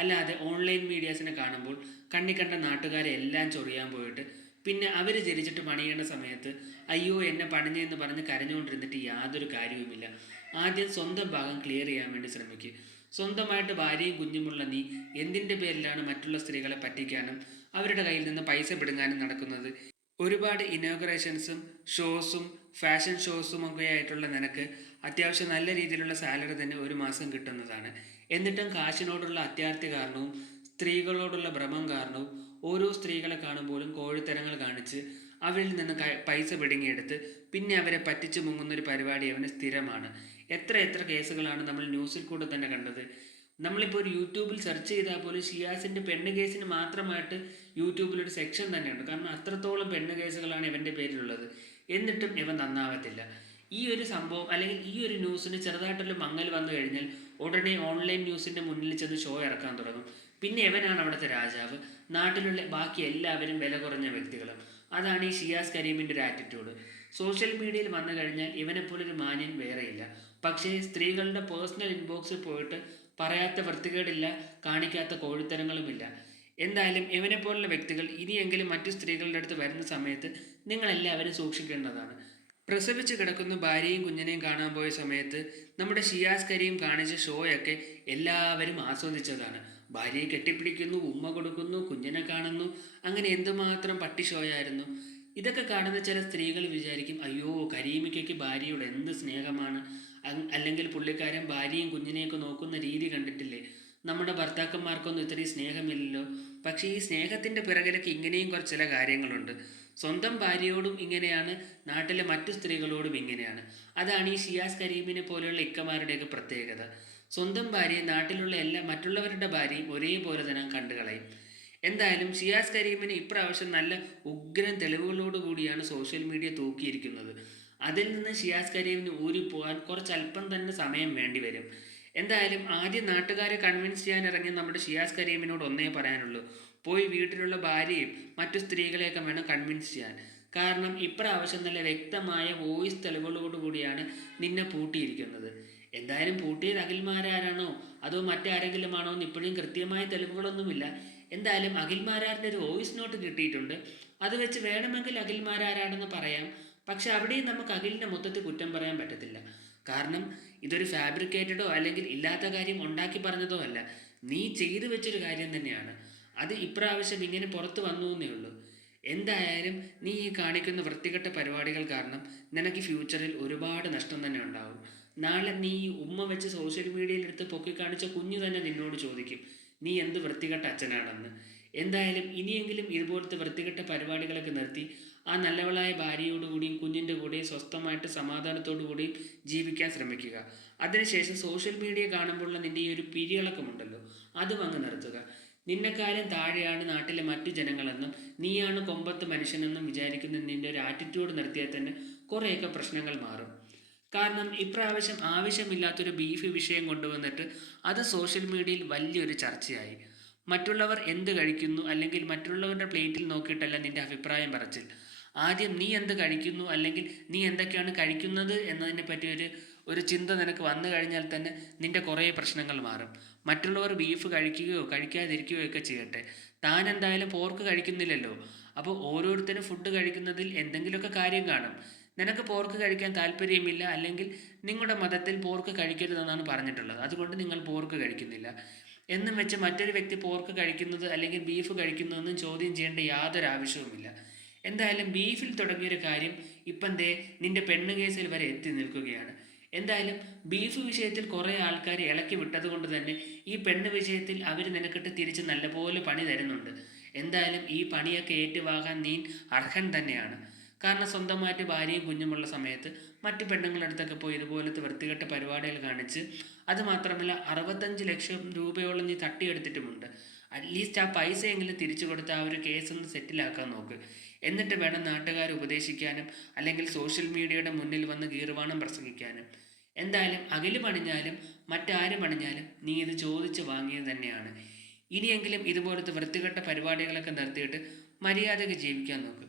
അല്ലാതെ ഓൺലൈൻ മീഡിയാസിനെ കാണുമ്പോൾ കണ്ണി കണ്ട നാട്ടുകാരെ എല്ലാം ചൊറിയാൻ പോയിട്ട് പിന്നെ അവർ ജനിച്ചിട്ട് പണിയേണ്ട സമയത്ത് അയ്യോ എന്നെ പണിഞ്ഞെന്ന് പറഞ്ഞ് കരഞ്ഞുകൊണ്ടിരുന്നിട്ട് യാതൊരു കാര്യവുമില്ല. ആദ്യം സ്വന്തം ഭാഗം ക്ലിയർ ചെയ്യാൻ വേണ്ടി ശ്രമിക്കുക. സ്വന്തമായിട്ട് ഭാര്യയും കുഞ്ഞുമുള്ള നീ എന്തിൻ്റെ പേരിലാണ് മറ്റുള്ള സ്ത്രീകളെ പറ്റിക്കാനും അവരുടെ കയ്യിൽ നിന്ന് പൈസ പിടുങ്ങാനും നടക്കുന്നത്? ഒരുപാട് ഇനോഗ്രേഷൻസും ഷോസും ഫാഷൻ ഷോസും ഒക്കെ ആയിട്ടുള്ള നിനക്ക് അത്യാവശ്യം നല്ല രീതിയിലുള്ള സാലറി തന്നെ ഒരു മാസം കിട്ടുന്നതാണ്. എന്നിട്ടും കാശിനോടുള്ള അത്യാർത്തി കാരണവും സ്ത്രീകളോടുള്ള ഭ്രമം കാരണവും ഓരോ സ്ത്രീകളെ കാണുമ്പോഴും കോഴിത്തരങ്ങൾ കാണിച്ച് അവരിൽ നിന്ന് പൈസ പിടുങ്ങിയെടുത്ത് പിന്നെ അവരെ പറ്റിച്ചു മുങ്ങുന്നൊരു പരിപാടി അവന് സ്ഥിരമാണ്. എത്ര എത്ര കേസുകളാണ് നമ്മൾ ന്യൂസിൽ കൂടെ തന്നെ കണ്ടത്. നമ്മളിപ്പോൾ ഒരു യൂട്യൂബിൽ സെർച്ച് ചെയ്താൽ പോലും ഷിയാസിൻ്റെ പെണ്ണ് കേസിന് മാത്രമായിട്ട് യൂട്യൂബിലൊരു സെക്ഷൻ തന്നെയുണ്ട്. കാരണം അത്രത്തോളം പെണ്ണ് കേസുകളാണ് ഇവൻ്റെ പേരിലുള്ളത്. എന്നിട്ടും ഇവൻ നന്നാവത്തില്ല. ഈ ഒരു സംഭവം അല്ലെങ്കിൽ ഈ ഒരു ന്യൂസിന് ചെറുതായിട്ടൊരു മങ്ങൽ വന്നു കഴിഞ്ഞാൽ ഉടനെ ഓൺലൈൻ ന്യൂസിൻ്റെ മുന്നിൽ ചെന്ന് ഷോ ഇറക്കാൻ തുടങ്ങും. പിന്നെ ഇവനാണ് അവിടുത്തെ രാജാവ്. നാട്ടിലുള്ള ബാക്കി എല്ലാവരും വില കുറഞ്ഞ വ്യക്തികളും. അതാണ് ഈ ഷിയാസ് കരീമിൻ്റെ ഒരു ആറ്റിറ്റ്യൂഡ്. സോഷ്യൽ മീഡിയയിൽ വന്നു കഴിഞ്ഞാൽ ഇവനെപ്പോലൊരു മാന്യൻ വേറെയില്ല. പക്ഷേ സ്ത്രീകളുടെ പേഴ്സണൽ ഇൻബോക്സിൽ പോയിട്ട് പറയാത്ത വൃത്തികേടില്ല, കാണിക്കാത്ത കോഴിത്തരങ്ങളുമില്ല. എന്തായാലും ഇവനെപ്പോലുള്ള വ്യക്തികൾ ഇനിയെങ്കിലും മറ്റു സ്ത്രീകളുടെ അടുത്ത് വരുന്ന സമയത്ത് നിങ്ങളെല്ലാവരും സൂക്ഷിക്കേണ്ടതാണ്. പ്രസവിച്ച് കിടക്കുന്ന ഭാര്യയും കുഞ്ഞിനെയും കാണാൻ പോയ സമയത്ത് നമ്മുടെ ഷിയാസ് കരീം കാണിച്ച ഷോയൊക്കെ എല്ലാവരും ആസ്വദിച്ചതാണ്. ഭാര്യയെ കെട്ടിപ്പിടിക്കുന്നു, ഉമ്മ കൊടുക്കുന്നു, കുഞ്ഞിനെ കാണുന്നു, അങ്ങനെ എന്തുമാത്രം പട്ടി ഷോയായിരുന്നു. ഇതൊക്കെ കാണുന്ന ചില സ്ത്രീകൾ വിചാരിക്കും, അയ്യോ കരീമിക്കയ്ക്ക് ഭാര്യയോട് എന്ത് സ്നേഹമാണ്, അല്ലെങ്കിൽ പുള്ളിക്കാരൻ ഭാര്യയും കുഞ്ഞിനെയൊക്കെ നോക്കുന്ന രീതി കണ്ടിട്ടില്ലേ, നമ്മുടെ ഭർത്താക്കന്മാർക്കൊന്നും ഇത്രയും സ്നേഹമില്ലല്ലോ. പക്ഷേ ഈ സ്നേഹത്തിൻ്റെ പിറകിലൊക്കെ ഇങ്ങനെയും കുറച്ച് ചില കാര്യങ്ങളുണ്ട്. സ്വന്തം ഭാര്യയോടും ഇങ്ങനെയാണ്, നാട്ടിലെ മറ്റു സ്ത്രീകളോടും ഇങ്ങനെയാണ്. അതാണ് ഈ ഷിയാസ് കരീമിനെ പോലെയുള്ള ഇക്കമാരുടെയൊക്കെ പ്രത്യേകത. സ്വന്തം ഭാര്യയെ നാട്ടിലുള്ള എല്ലാ മറ്റുള്ളവരുടെ ഭാര്യയും ഒരേപോലെ തന്നെ കണ്ടുകളയും. എന്തായാലും ഷിയാസ് കരീമിന് ഇപ്രാവശ്യം നല്ല ഉഗ്രൻ തെളിവുകളോടുകൂടിയാണ് സോഷ്യൽ മീഡിയ തൂക്കിയിരിക്കുന്നത്. അതിൽ നിന്ന് ഷിയാസ് കരീമിന് ഊരിപ്പോകാൻ കുറച്ചല്പം തന്നെ സമയം വേണ്ടി വരും. എന്തായാലും ആദ്യം നാട്ടുകാരെ കൺവിൻസ് ചെയ്യാൻ ഇറങ്ങിയ നമ്മുടെ ഷിയാസ് കരീമിനോട് ഒന്നേ പറയാനുള്ളൂ, പോയി വീട്ടിലുള്ള ഭാര്യയും മറ്റു സ്ത്രീകളെയൊക്കെ വേണം കൺവിൻസ് ചെയ്യാൻ. കാരണം ഇപ്രാവശ്യം നല്ല വ്യക്തമായ വോയിസ് തെളിവുകളോടുകൂടിയാണ് നിന്നെ പൂട്ടിയിരിക്കുന്നത്. എന്തായാലും പൂട്ടിയത് അഖിൽമാരാരാണോ അതോ മറ്റാരെങ്കിലും ആണോ എന്ന് ഇപ്പോഴും കൃത്യമായ തെളിവുകളൊന്നുമില്ല. എന്തായാലും അഖിൽമാരാറിൻ്റെ ഒരു വോയിസ് നോട്ട് കിട്ടിയിട്ടുണ്ട്. അത് വെച്ച് വേണമെങ്കിൽ അഖിൽമാരാരാണെന്ന് പറയാം. പക്ഷെ അവിടെയും നമുക്ക് അഖിലിൻ്റെ മൊത്തത്തിൽ കുറ്റം പറയാൻ പറ്റത്തില്ല. കാരണം ഇതൊരു ഫാബ്രിക്കേറ്റഡോ അല്ലെങ്കിൽ ഇല്ലാത്ത കാര്യം ഉണ്ടാക്കി പറഞ്ഞതോ അല്ല, നീ ചെയ്തു വെച്ചൊരു കാര്യം തന്നെയാണ്. അത് ഇപ്രാവശ്യം ഇങ്ങനെ പുറത്ത് വന്നു എന്നേ ഉള്ളൂ. എന്തായാലും നീ ഈ കാണിക്കുന്ന വൃത്തികെട്ട പരിപാടികൾ കാരണം നിനക്ക് ഫ്യൂച്ചറിൽ ഒരുപാട് നഷ്ടം തന്നെ ഉണ്ടാകും. നാളെ നീ ഈ ഉമ്മ വെച്ച് സോഷ്യൽ മീഡിയയിൽ എടുത്ത് പൊക്കി കാണിച്ച കുഞ്ഞു തന്നെ നിന്നോട് ചോദിക്കും, നീ എന്ത് വൃത്തികെട്ട അച്ഛനാണെന്ന്. എന്തായാലും ഇനിയെങ്കിലും ഇതുപോലത്തെ വൃത്തികെട്ട പരിപാടികളൊക്കെ നിർത്തി ആ നല്ലവളായ ഭാര്യയോടുകൂടിയും കുഞ്ഞിൻ്റെ കൂടെയും സ്വസ്ഥമായിട്ട് സമാധാനത്തോടു കൂടിയും ജീവിക്കാൻ ശ്രമിക്കുക. അതിനുശേഷം സോഷ്യൽ മീഡിയ കാണുമ്പോഴുള്ള നിൻ്റെ ഈ ഒരു പിരിയിളക്കമുണ്ടല്ലോ, അതും അങ്ങ് നിർത്തുക. നിന്നെക്കാളും താഴെയാണ് നാട്ടിലെ മറ്റു ജനങ്ങളെന്നും നീയാണ് കൊമ്പത്ത് മനുഷ്യനെന്നും വിചാരിക്കുന്ന നിൻ്റെ ഒരു ആറ്റിറ്റ്യൂഡ് നിർത്തിയാൽ തന്നെ കുറേയൊക്കെ പ്രശ്നങ്ങൾ മാറും. കാരണം ഇപ്രാവശ്യം ആവശ്യമില്ലാത്തൊരു ബീഫ് വിഷയം കൊണ്ടുവന്നിട്ട് അത് സോഷ്യൽ മീഡിയയിൽ വലിയൊരു ചർച്ചയായി. മറ്റുള്ളവർ എന്ത് കഴിക്കുന്നു അല്ലെങ്കിൽ മറ്റുള്ളവരുടെ പ്ലേറ്റിൽ നോക്കിയിട്ടല്ല നിൻ്റെ അഭിപ്രായം പറച്ചിൽ. ആദ്യം നീ എന്ത് കഴിക്കുന്നു അല്ലെങ്കിൽ നീ എന്തൊക്കെയാണ് കഴിക്കുന്നത് എന്നതിനെ പറ്റി ഒരു ചിന്ത നിനക്ക് വന്നു കഴിഞ്ഞാൽ തന്നെ നിൻ്റെ കുറേ പ്രശ്നങ്ങൾ മാറും. മറ്റുള്ളവർ ബീഫ് കഴിക്കുകയോ കഴിക്കാതിരിക്കുകയോ ഒക്കെ ചെയ്യട്ടെ, താൻ എന്തായാലും പോർക്ക് കഴിക്കുന്നില്ലല്ലോ. അപ്പോൾ ഓരോരുത്തരും ഫുഡ് കഴിക്കുന്നതിൽ എന്തെങ്കിലുമൊക്കെ കാര്യം കാണും. നിനക്ക് പോർക്ക് കഴിക്കാൻ താല്പര്യമില്ല, അല്ലെങ്കിൽ നിങ്ങളുടെ മതത്തിൽ പോർക്ക് കഴിക്കരുതെന്നാണ് പറഞ്ഞിട്ടുള്ളത്, അതുകൊണ്ട് നിങ്ങൾ പോർക്ക് കഴിക്കുന്നില്ല എന്നും വെച്ച് മറ്റൊരു വ്യക്തി പോർക്ക് കഴിക്കുന്നത് അല്ലെങ്കിൽ ബീഫ് കഴിക്കുന്നതെന്നും ചോദ്യം ചെയ്യേണ്ട യാതൊരു ആവശ്യവുമില്ല. എന്തായാലും ബീഫിൽ തുടങ്ങിയൊരു കാര്യം ഇപ്പം നിൻ്റെ പെണ്ണ് കേസിൽ വരെ എത്തി നിൽക്കുകയാണ്. എന്തായാലും ബീഫ് വിഷയത്തിൽ കുറേ ആൾക്കാർ ഇളക്കി വിട്ടത് കൊണ്ട് തന്നെ ഈ പെണ്ണ് വിഷയത്തിൽ അവർ നിനക്കിട്ട് തിരിച്ച് നല്ലപോലെ പണി തരുന്നുണ്ട്. എന്തായാലും ഈ പണിയൊക്കെ ഏറ്റുവാകാൻ നീ അർഹൻ തന്നെയാണ്. കാരണം സ്വന്തമായിട്ട് ഭാര്യയും കുഞ്ഞുമുള്ള സമയത്ത് മറ്റു പെണ്ണുങ്ങളുടെ അടുത്തൊക്കെ പോയി ഇതുപോലത്തെ വൃത്തികെട്ട പരിപാടികൾ കാണിച്ച്, അതുമാത്രമല്ല 65 ലക്ഷം രൂപയോളം നീ തട്ടിയെടുത്തിട്ടുമുണ്ട്. അറ്റ്ലീസ്റ്റ് ആ പൈസയെങ്കിലും തിരിച്ചു കൊടുത്ത് ആ ഒരു കേസൊന്ന് സെറ്റിലാക്കാൻ നോക്ക്. എന്നിട്ട് വേണം നാട്ടുകാരെ ഉപദേശിക്കാനും അല്ലെങ്കിൽ സോഷ്യൽ മീഡിയയുടെ മുന്നിൽ വന്ന് ഗീർവാണം പ്രസംഗിക്കാനും. എന്തായാലും അകല് പണിഞ്ഞാലും മറ്റാര് പണിഞ്ഞാലും നീ ഇത് ചോദിച്ച് വാങ്ങിയത് തന്നെയാണ്. ഇനിയെങ്കിലും ഇതുപോലത്തെ വൃത്തികെട്ട പരിപാടികളൊക്കെ നിർത്തിയിട്ട് മര്യാദയ്ക്ക് ജീവിക്കാൻ നോക്ക്.